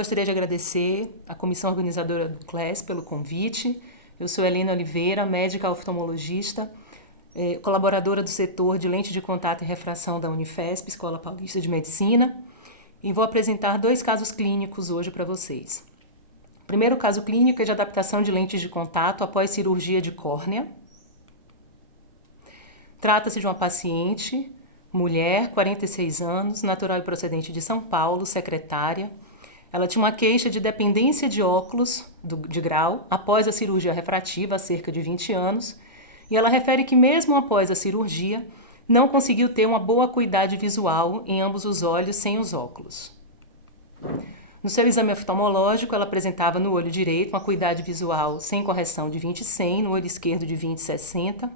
gostaria de agradecer à comissão organizadora do CLES pelo convite. Eu sou Helena Oliveira, médica oftalmologista, colaboradora do setor de lente de contato e refração da Unifesp, Escola Paulista de Medicina, e vou apresentar 2 casos clínicos hoje para vocês. O primeiro caso clínico é de adaptação de lentes de contato após cirurgia de córnea. Trata-se de uma paciente, mulher, 46 anos, natural e procedente de São Paulo, secretária. Ela tinha uma queixa de dependência de óculos de grau após a cirurgia refrativa há cerca de 20 anos, e ela refere que mesmo após a cirurgia, não conseguiu ter uma boa acuidade visual em ambos os olhos sem os óculos. No seu exame oftalmológico, ela apresentava no olho direito uma acuidade visual sem correção de 20/100, no olho esquerdo de 20/60,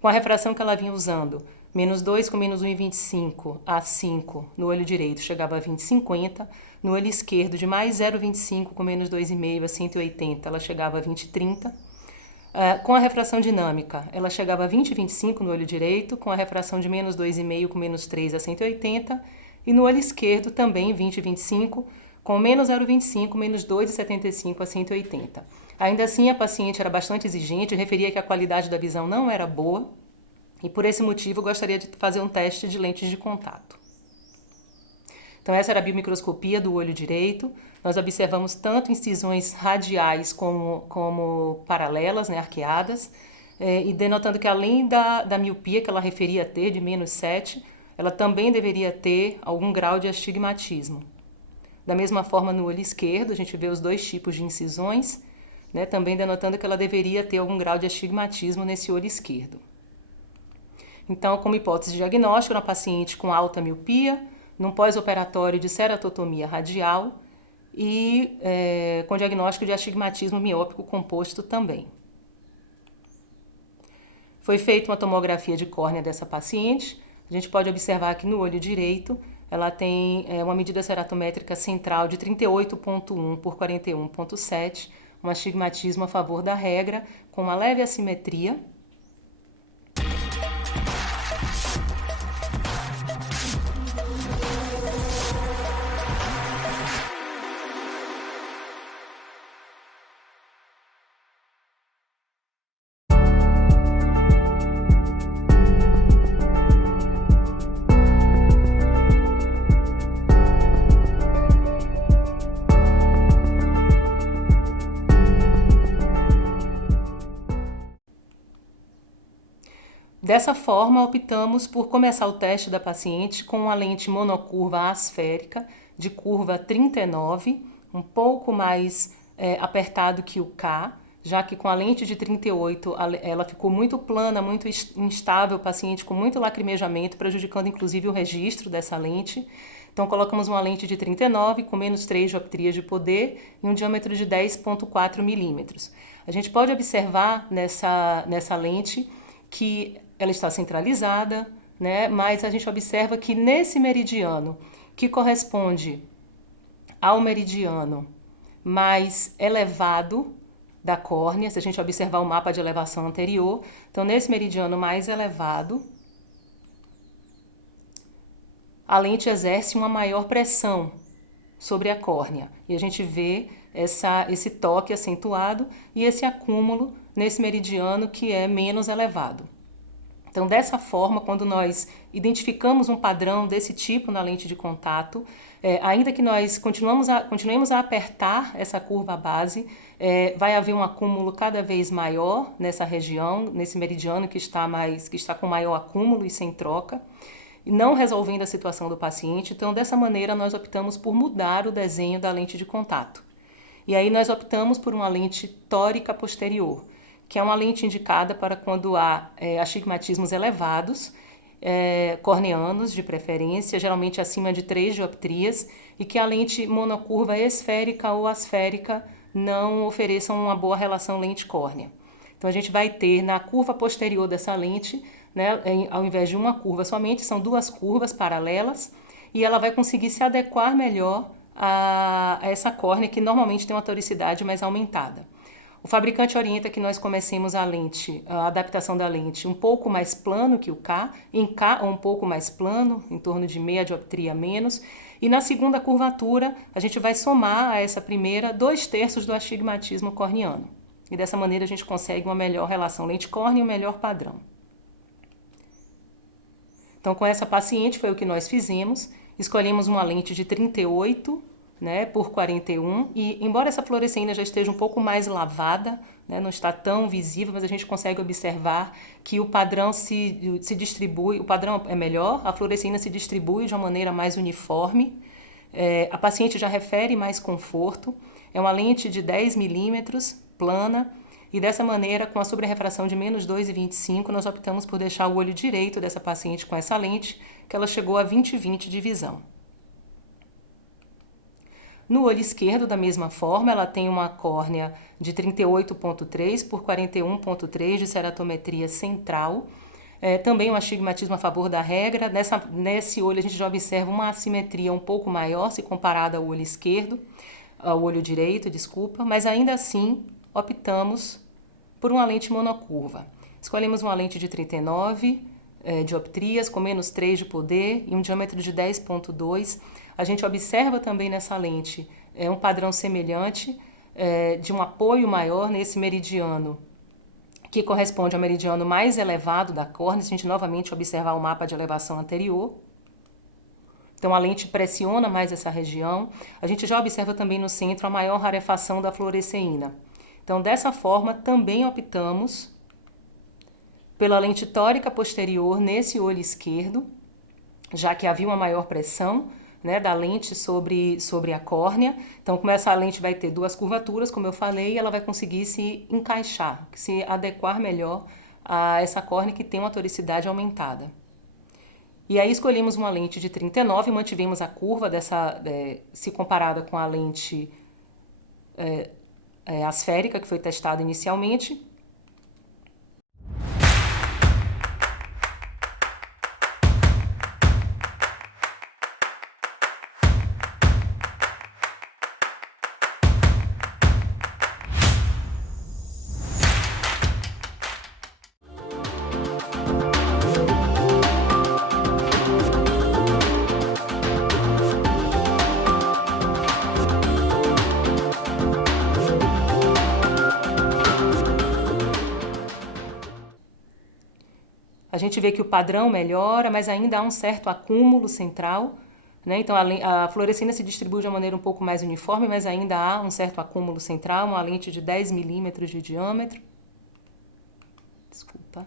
com a refração que ela vinha usando, -2 com -1,25 a 5 no olho direito chegava a 20/50, no olho esquerdo de mais 0,25 com -2,5 a 180 ela chegava a 20/30. Com a refração dinâmica, ela chegava a 20/25 no olho direito, com a refração de -2,5 com -3 a 180, e no olho esquerdo também 20/25, com -0,25, -2,75 a 180. Ainda assim, a paciente era bastante exigente, referia que a qualidade da visão não era boa, e por esse motivo gostaria de fazer um teste de lentes de contato. Então essa era a biomicroscopia do olho direito. Nós observamos tanto incisões radiais como paralelas, arqueadas, e denotando que além da miopia que ela referia ter, de -7, ela também deveria ter algum grau de astigmatismo. Da mesma forma, no olho esquerdo, a gente vê os 2 tipos de incisões, também denotando que ela deveria ter algum grau de astigmatismo nesse olho esquerdo. Então, como hipótese de diagnóstico, na paciente com alta miopia, num pós-operatório de ceratotomia radial e com diagnóstico de astigmatismo miópico composto também. Foi feita uma tomografia de córnea dessa paciente. A gente pode observar que no olho direito ela tem uma medida ceratométrica central de 38,1 por 41,7, um astigmatismo a favor da regra, com uma leve assimetria. Dessa forma, optamos por começar o teste da paciente com uma lente monocurva asférica de curva 39, um pouco mais apertado que o K, já que com a lente de 38 ela ficou muito plana, muito instável, o paciente com muito lacrimejamento, prejudicando inclusive o registro dessa lente. Então colocamos uma lente de 39 com -3 dioptrias de poder e um diâmetro de 10,4 milímetros. A gente pode observar nessa lente que ela está centralizada, mas a gente observa que nesse meridiano, que corresponde ao meridiano mais elevado da córnea, se a gente observar o mapa de elevação anterior, então nesse meridiano mais elevado, a lente exerce uma maior pressão sobre a córnea, e a gente vê esse toque acentuado e esse acúmulo nesse meridiano que é menos elevado. Então, dessa forma, quando nós identificamos um padrão desse tipo na lente de contato, ainda que nós continuemos a apertar essa curva base, vai haver um acúmulo cada vez maior nessa região, nesse meridiano que está com maior acúmulo e sem troca, não resolvendo a situação do paciente. Então, dessa maneira, nós optamos por mudar o desenho da lente de contato. E aí nós optamos por uma lente tórica posterior, que é uma lente indicada para quando há astigmatismos elevados, corneanos de preferência, geralmente acima de 3 dioptrias, e que a lente monocurva esférica ou asférica não ofereçam uma boa relação lente-córnea. Então a gente vai ter na curva posterior dessa lente, ao invés de uma curva somente, são 2 curvas paralelas, e ela vai conseguir se adequar melhor a essa córnea que normalmente tem uma toricidade mais aumentada. O fabricante orienta que nós comecemos a adaptação da lente um pouco mais plano que o K, em K um pouco mais plano, em torno de meia dioptria menos, e na segunda curvatura a gente vai somar a essa primeira 2/3 do astigmatismo corneano. E dessa maneira a gente consegue uma melhor relação lente-córnea e um melhor padrão. Então, com essa paciente foi o que nós fizemos. Escolhemos uma lente de 38, né, por 41, e embora essa fluoresceína já esteja um pouco mais lavada, né, não está tão visível, mas a gente consegue observar que o padrão se distribui, o padrão é melhor, a fluoresceína se distribui de uma maneira mais uniforme, a paciente já refere mais conforto, é uma lente de 10 milímetros, plana, e dessa maneira, com a sobrerrefração de menos 2,25, nós optamos por deixar o olho direito dessa paciente com essa lente, que ela chegou a 20/20 de visão. No olho esquerdo, da mesma forma, ela tem uma córnea de 38,3 por 41,3 de ceratometria central. Também um astigmatismo a favor da regra. Nesse olho a gente já observa uma assimetria um pouco maior se comparada ao olho esquerdo, ao olho direito, desculpa, mas ainda assim optamos por uma lente monocurva. Escolhemos uma lente de 39 dioptrias com menos 3 de poder e um diâmetro de 10,2. A gente observa também nessa lente um padrão semelhante de um apoio maior nesse meridiano, que corresponde ao meridiano mais elevado da córnea, se a gente novamente observar o mapa de elevação anterior. Então a lente pressiona mais essa região. A gente já observa também no centro a maior rarefação da fluoresceína. Então, dessa forma, também optamos pela lente tórica posterior nesse olho esquerdo, já que havia uma maior pressão, né, da lente sobre a córnea. Então, como essa lente vai ter duas curvaturas, como eu falei, ela vai conseguir se encaixar, se adequar melhor a essa córnea que tem uma toricidade aumentada. E aí escolhemos uma lente de 39, mantivemos a curva se comparada com a lente asférica que foi testada inicialmente. A gente vê que o padrão melhora, mas ainda há um certo acúmulo central, né? Então a fluoresceína se distribui de uma maneira um pouco mais uniforme, mas ainda há um certo acúmulo central, uma lente de 10 milímetros de diâmetro. Desculpa.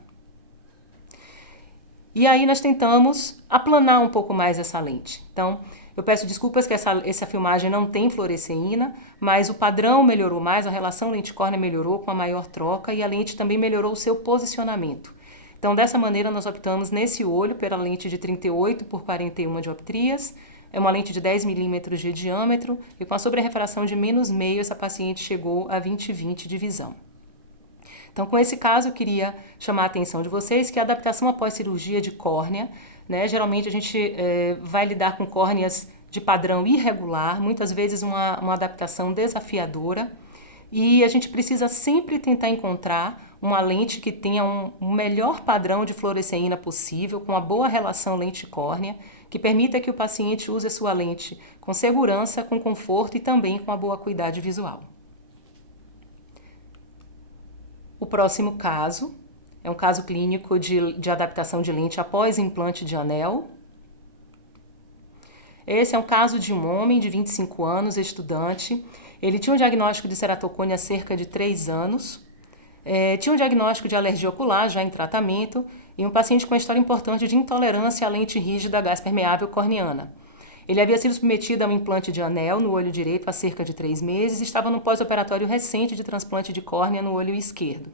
E aí nós tentamos aplanar um pouco mais essa lente. Então, eu peço desculpas que essa filmagem não tem fluoresceína, mas o padrão melhorou mais, a relação lente-córnea melhorou com a maior troca e a lente também melhorou o seu posicionamento. Então, dessa maneira, nós optamos nesse olho pela lente de 38 por 41 dioptrias, é uma lente de 10 milímetros de diâmetro e com a sobrerrefração de menos meio, essa paciente chegou a 20/20 de visão. Então, com esse caso, eu queria chamar a atenção de vocês que a adaptação após cirurgia de córnea, né, geralmente a gente vai lidar com córneas de padrão irregular, muitas vezes uma adaptação desafiadora, e a gente precisa sempre tentar encontrar uma lente que tenha um melhor padrão de fluoresceína possível, com uma boa relação lente-córnea, que permita que o paciente use a sua lente com segurança, com conforto e também com uma boa acuidade visual. O próximo caso é um caso clínico de adaptação de lente após implante de anel. Esse é um caso de um homem de 25 anos, estudante. Ele tinha um diagnóstico de ceratocone há cerca de 3 anos. Tinha um diagnóstico de alergia ocular já em tratamento e um paciente com uma história importante de intolerância à lente rígida gás permeável corneana. Ele havia sido submetido a um implante de anel no olho direito há cerca de 3 meses e estava no pós-operatório recente de transplante de córnea no olho esquerdo.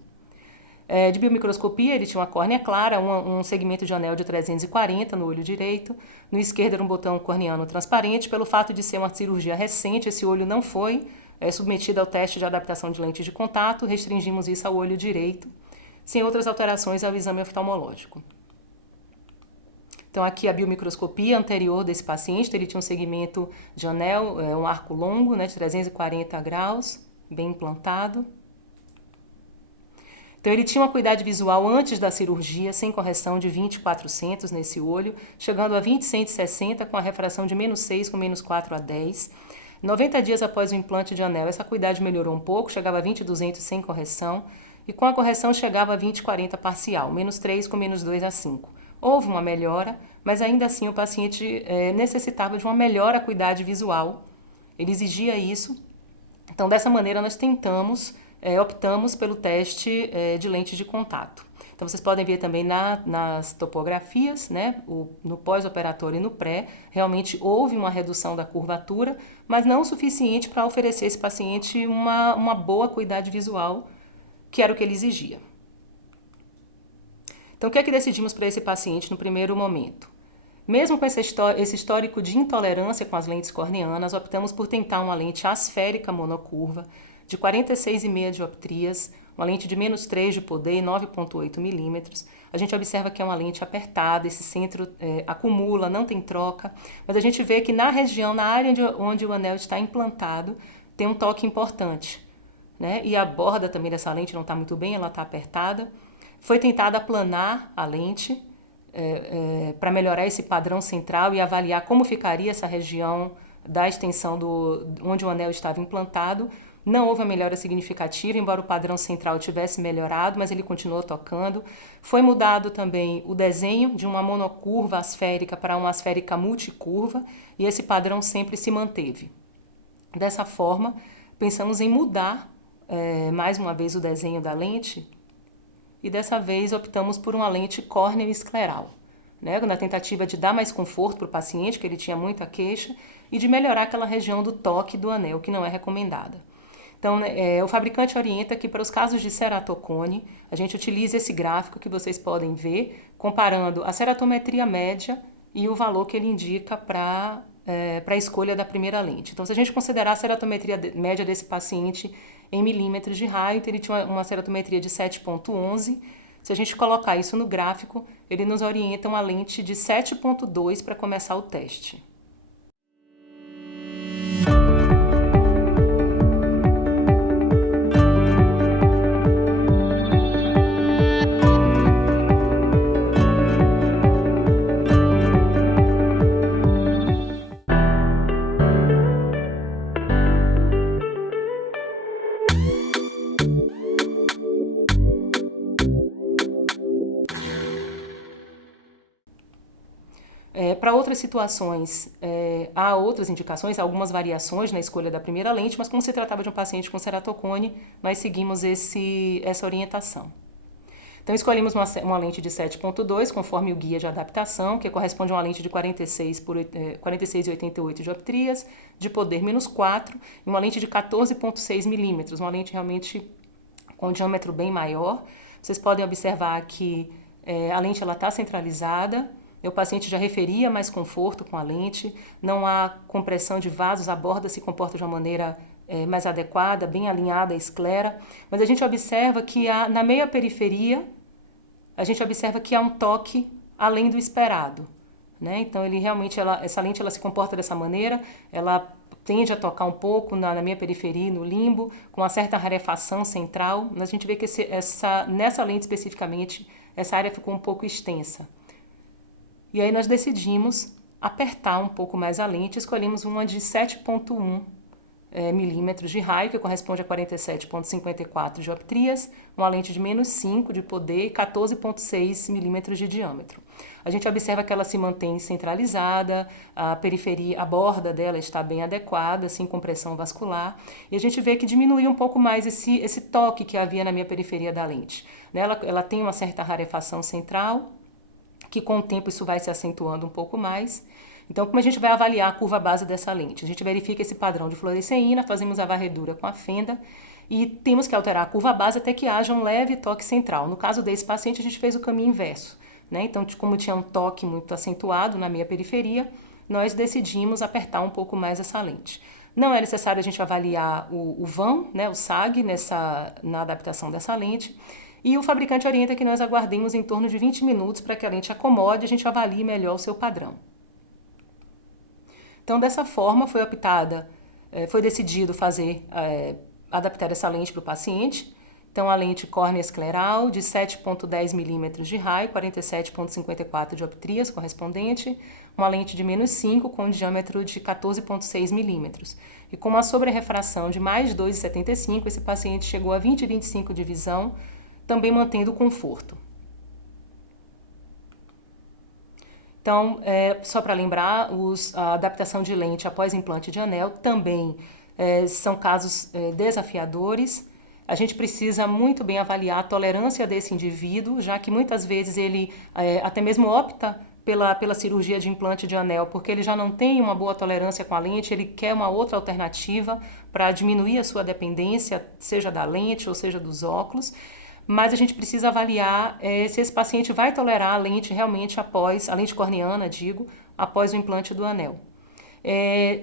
De biomicroscopia, ele tinha uma córnea clara, um segmento de anel de 340 no olho direito. No esquerdo era um botão corneano transparente. Pelo fato de ser uma cirurgia recente, esse olho não foi submetido ao teste de adaptação de lentes de contato. Restringimos isso ao olho direito, sem outras alterações ao exame oftalmológico. Então, aqui a biomicroscopia anterior desse paciente, ele tinha um segmento de anel, um arco longo, né, de 340 graus, bem implantado. Então ele tinha uma acuidade visual antes da cirurgia, sem correção, de 20/400 nesse olho, chegando a 20/160 com a refração de -6 com -4/10. 90 dias após o implante de anel, essa acuidade melhorou um pouco, chegava a 20/200 sem correção, e com a correção chegava a 20/40 parcial, -3 com -2/5. Houve uma melhora, mas ainda assim o paciente necessitava de uma melhor acuidade visual. Ele exigia isso. Então, dessa maneira, nós optamos pelo teste de lente de contato. Então, vocês podem ver também nas topografias, né, no pós-operatório e no pré, realmente houve uma redução da curvatura, mas não o suficiente para oferecer a esse paciente uma boa acuidade visual, que era o que ele exigia. Então, o que é que decidimos para esse paciente no primeiro momento? Mesmo com esse histórico de intolerância com as lentes corneanas, optamos por tentar uma lente asférica monocurva de 46,5 dioptrias, uma lente de -3 de poder e 9,8 milímetros. A gente observa que é uma lente apertada, esse centro acumula, não tem troca, mas a gente vê que na região, na área onde o anel está implantado, tem um toque importante, né? E a borda também dessa lente não está muito bem, ela está apertada. Foi tentada aplanar a lente para melhorar esse padrão central e avaliar como ficaria essa região da extensão onde o anel estava implantado. Não houve uma melhora significativa, embora o padrão central tivesse melhorado, mas ele continuou tocando. Foi mudado também o desenho de uma monocurva asférica para uma asférica multicurva, e esse padrão sempre se manteve. Dessa forma, pensamos em mudar mais uma vez o desenho da lente, e dessa vez optamos por uma lente córneo-escleral, né, na tentativa de dar mais conforto para o paciente, que ele tinha muita queixa, e de melhorar aquela região do toque do anel, que não é recomendada. Então, o fabricante orienta que para os casos de ceratocone, a gente utilize esse gráfico que vocês podem ver, comparando a ceratometria média e o valor que ele indica para a escolha da primeira lente. Então, se a gente considerar a ceratometria média desse paciente em milímetros de raio, então ele tinha uma ceratometria de 7,11. Se a gente colocar isso no gráfico, ele nos orienta uma lente de 7,2 para começar o teste. Para outras situações, há outras indicações, algumas variações na escolha da primeira lente, mas como se tratava de um paciente com ceratocone, nós seguimos essa orientação. Então, escolhemos uma lente de 7,2, conforme o guia de adaptação, que corresponde a uma lente de 46,88 dioptrias, de poder -4, e uma lente de 14,6 milímetros, uma lente realmente com um diâmetro bem maior. Vocês podem observar que a lente está centralizada. O paciente já referia mais conforto com a lente, não há compressão de vasos, a borda se comporta de uma maneira mais adequada, bem alinhada, esclera, mas a gente observa que na meia periferia, a gente observa que há um toque além do esperado, né? Então, essa lente ela se comporta dessa maneira, ela tende a tocar um pouco na meia periferia, no limbo, com uma certa rarefação central, mas a gente vê que nessa lente especificamente, essa área ficou um pouco extensa. E aí nós decidimos apertar um pouco mais a lente, escolhemos uma de 7,1 milímetros de raio, que corresponde a 47,54 dioptrias, uma lente de -5 de poder e 14,6 milímetros de diâmetro. A gente observa que ela se mantém centralizada, a periferia, a borda dela está bem adequada, sem compressão vascular, e a gente vê que diminuiu um pouco mais esse toque que havia na minha periferia da lente. Ela tem uma certa rarefação central, que com o tempo isso vai se acentuando um pouco mais. Então, como a gente vai avaliar a curva base dessa lente? A gente verifica esse padrão de fluoresceína, fazemos a varredura com a fenda e temos que alterar a curva base até que haja um leve toque central. No caso desse paciente, a gente fez o caminho inverso, né? Então, como tinha um toque muito acentuado na meia periferia, nós decidimos apertar um pouco mais essa lente. Não é necessário a gente avaliar o vão, né, o SAG, na adaptação dessa lente. E o fabricante orienta que nós aguardemos em torno de 20 minutos para que a lente acomode e a gente avalie melhor o seu padrão. Então, dessa forma, foi decidido adaptar essa lente para o paciente, Então, a lente córnea escleral de 7,10 milímetros de raio, 47,54 dioptrias correspondente, uma lente de -5 com diâmetro de 14,6 milímetros. E com uma sobre-refração de mais 2,75, esse paciente chegou a 20,25 de visão, também mantendo o conforto. Então, só para lembrar, a adaptação de lente após implante de anel também são casos desafiadores. A gente precisa muito bem avaliar a tolerância desse indivíduo, já que muitas vezes ele até mesmo opta pela cirurgia de implante de anel, porque ele já não tem uma boa tolerância com a lente, ele quer uma outra alternativa para diminuir a sua dependência, seja da lente ou seja dos óculos. Mas a gente precisa avaliar se esse paciente vai tolerar a lente realmente após, a lente corneana, digo, após o implante do anel.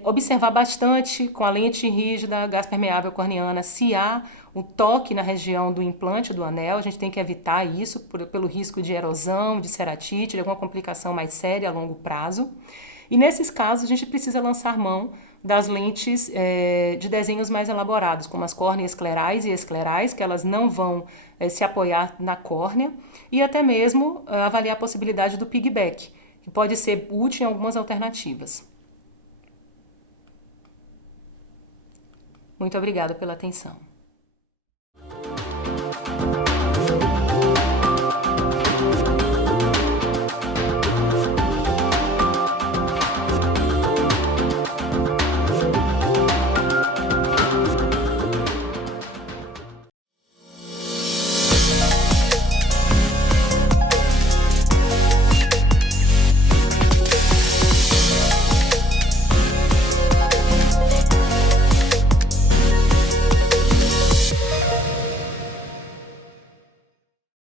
Observar bastante com a lente rígida, gás permeável corneana, se há o toque na região do implante do anel, a gente tem que evitar isso pelo risco de erosão, de ceratite, de alguma complicação mais séria a longo prazo. E nesses casos a gente precisa lançar mão das lentes de desenhos mais elaborados, como as córneas esclerais e esclerais, que elas não vão se apoiar na córnea, e até mesmo avaliar a possibilidade do piggyback, que pode ser útil em algumas alternativas. Muito obrigada pela atenção.